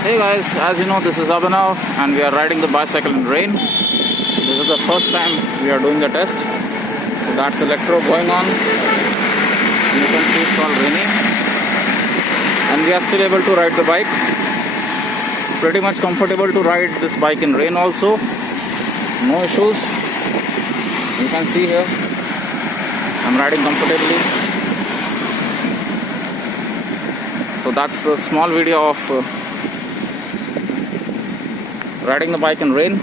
Hey guys, as you know, this is Abhinav and we are riding the bicycle in rain. This is the first time we are doing the test. So that's the Lectro going on. You can see it's all raining. And we are still able to ride the bike. Pretty much comfortable to ride this bike in rain also. No issues. You can see here, I'm riding comfortably. So that's the small video of riding the bike in rain.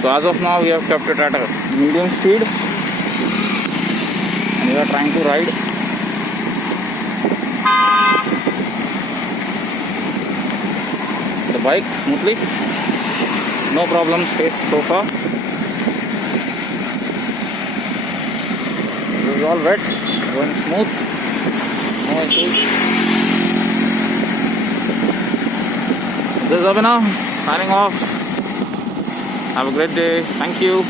So as of now, we have kept it at a medium speed and we are trying to ride. The bike smoothly, no problems faced so far. This is all wet, going smooth, no issues. This is Abhinav signing off. Have a great day. Thank you.